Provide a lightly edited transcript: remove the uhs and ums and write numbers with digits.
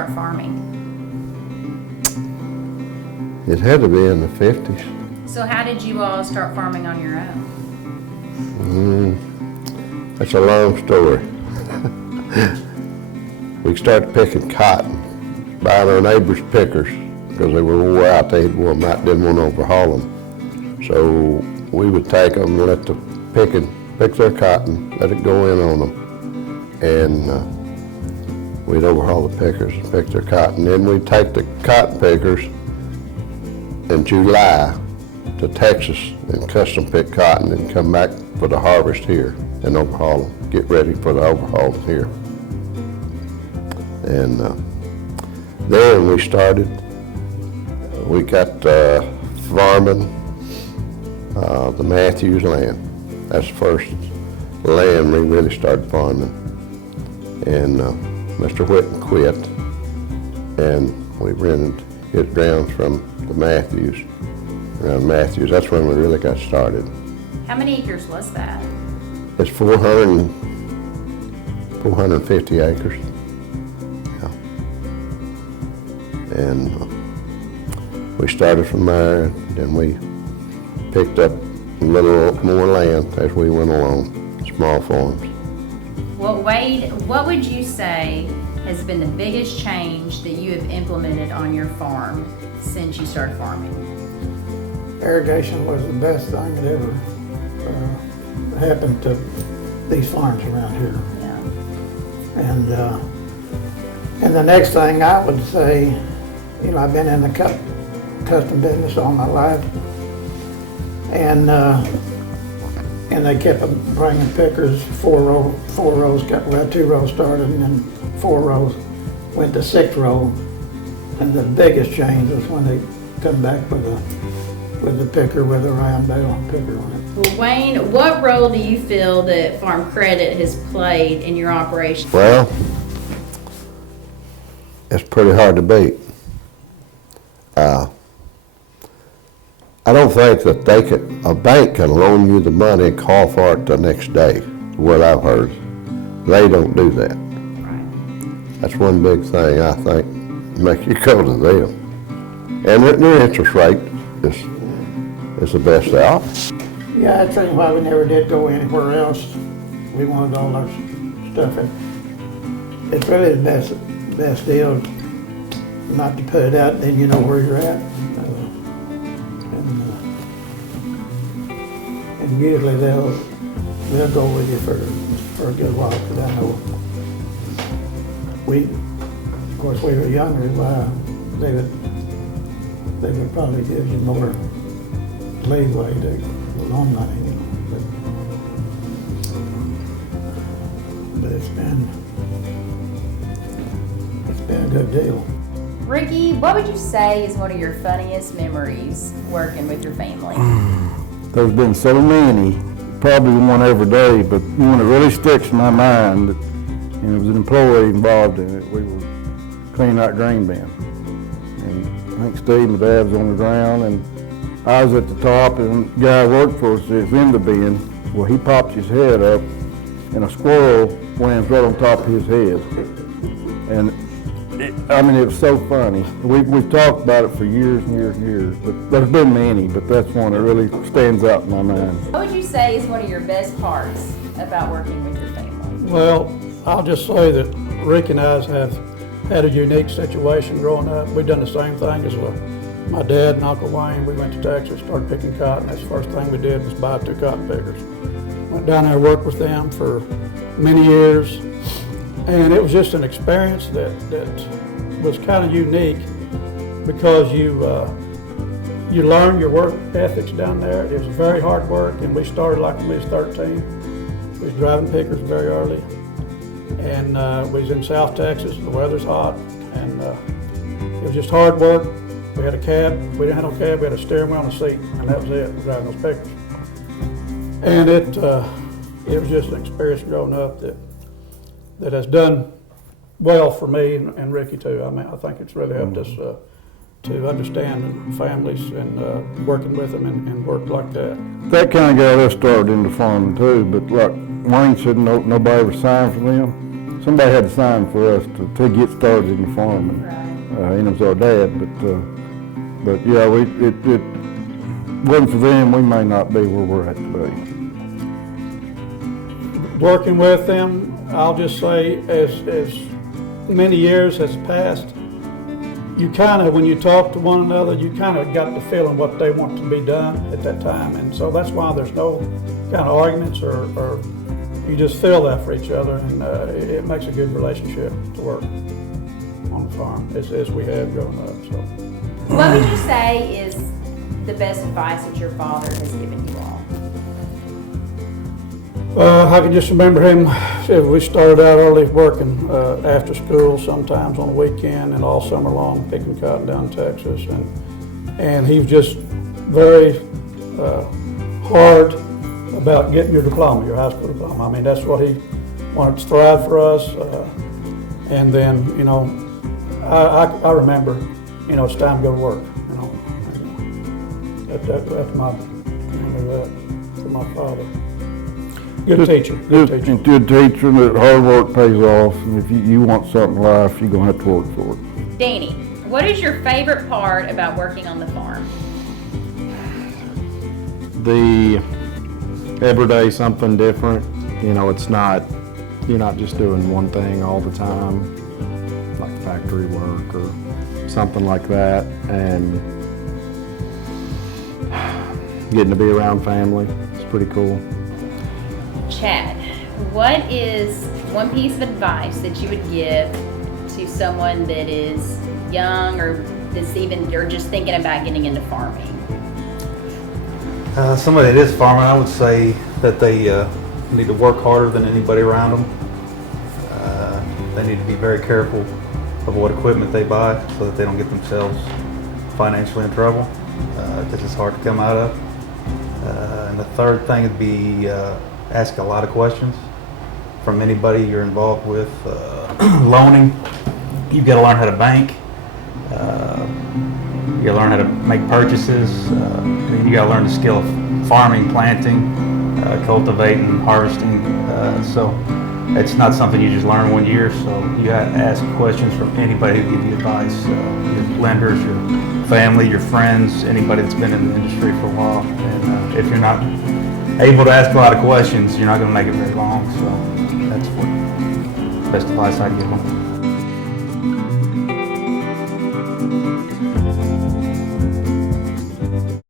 start farming? It had to be in the 50s. So how did you all start farming on your own? That's a long story. We started picking cotton, buying our neighbors' pickers, because they were wore out. They didn't want to overhaul them. So we would take them and let the pick their cotton, let it go in on them, and we'd overhaul the pickers and pick their cotton. Then we'd take the cotton pickers in July to Texas and custom pick cotton and come back for the harvest here and overhaul them, get ready for the overhaul here. And then we started, we got farming the Matthews land. That's the first land we really started farming. And Mr. Whitten quit, and we rented his grounds from the Matthews, around Matthews. That's when we really got started. How many acres was that? It's 450 acres. Yeah. And we started from there, and then we picked up a little more land as we went along, small farms. Well, Wade, what would you say has been the biggest change that you have implemented on your farm since you started farming? Irrigation was the best thing that ever happened to these farms around here. Yeah. And the next thing I would say, you know, I've been in the custom business all my life, and they kept bringing pickers, four rows, we had 2 rows started, and then 4 rows went to 6 rows. And the biggest change was when they come back with the picker with a round barrel picker on it. Well, Wayne, what role do you feel that Farm Credit has played in your operation? Well, it's pretty hard to beat. I don't think that a bank can loan you the money and call for it the next day, what I've heard. They don't do that. Right. That's one big thing, I think, make you go to them. And their interest rate is the best out. Yeah, that's the reason why we never did go anywhere else. We wanted all our stuff in. It's really the best deal not to put it out, then you know where you're at. And usually they'll go with you for a good while, because I know of course we were younger, they would probably give you more leeway to loan money, you know. But it's been a good deal. Ricky, what would you say is one of your funniest memories working with your family? There's been so many, probably one every day, but one that really sticks in my mind, and there was an employee involved in it. We were cleaning out grain bin. And I think Steve, my dad, was on the ground, and I was at the top, and the guy who worked for us is in the bin. Well, he popped his head up, and a squirrel lands right on top of his head. And it was so funny. We've talked about it for years and years and years, but there's been many, but that's one that really stands out in my mind. What would you say is one of your best parts about working with your family? Well, I'll just say that Rick and I have had a unique situation growing up. We've done the same thing as my dad and Uncle Wayne. We went to Texas, started picking cotton. That's the first thing we did was buy 2 cotton pickers. Went down there and worked with them for many years. And it was just an experience that was kind of unique, because you learn your work ethics down there. It was very hard work, and we started like when we was 13. We was driving pickers very early, and we was in South Texas. The weather's hot, and it was just hard work. We had a cab. We didn't have no cab. We had a steering wheel and a seat, and that was it. Driving those pickers, and it was just an experience growing up that has done well for me and Ricky too. I mean, I think it's really helped us to understand families and working with them and work like that. That kind of got us started into farming too, but like Wayne said, nobody ever signed for them. somebody had to sign for us to get started in the farming. And it was our dad, but yeah, it wasn't for them, we may not be where we're at today. Working with them, I'll just say, as many years has passed, you kind of, when you talk to one another, you kind of got the feeling what they want to be done at that time. And so that's why there's no kind of arguments or you just feel that for each other, and it makes a good relationship to work on the farm as we have growing up. So, What would you say is the best advice that your father has given you all? I can just remember him, we started out early working after school, sometimes on the weekend and all summer long, picking cotton down in Texas. And he was just very hard about getting your diploma, your high school diploma. I mean, that's what he wanted to strive for us. And then, you know, I remember, you know, it's time to go to work, you know. That's my memory of that from my father. Good teacher, good teacher. Good teacher, and that hard work pays off, and if you want something in life, you're gonna have to work for it. Danny, what is your favorite part about working on the farm? The everyday something different. You know, you're not just doing one thing all the time, like factory work or something like that, and getting to be around family. It's pretty cool. Chad, what is one piece of advice that you would give to someone that is young or or just thinking about getting into farming? Somebody that is farming, I would say that they need to work harder than anybody around them. They need to be very careful of what equipment they buy so that they don't get themselves financially in trouble, because it's hard to come out of. And the third thing would be ask a lot of questions from anybody you're involved with. Loaning, you've got to learn how to bank. You got to learn how to make purchases. You got to learn the skill of farming, planting, cultivating, harvesting. So it's not something you just learn 1 year. So you got to ask questions from anybody who gives you advice. Your lenders, your family, your friends, anybody that's been in the industry for a while. And if you're not able to ask a lot of questions, you're not going to make it very long. So that's what best advice I'd give them.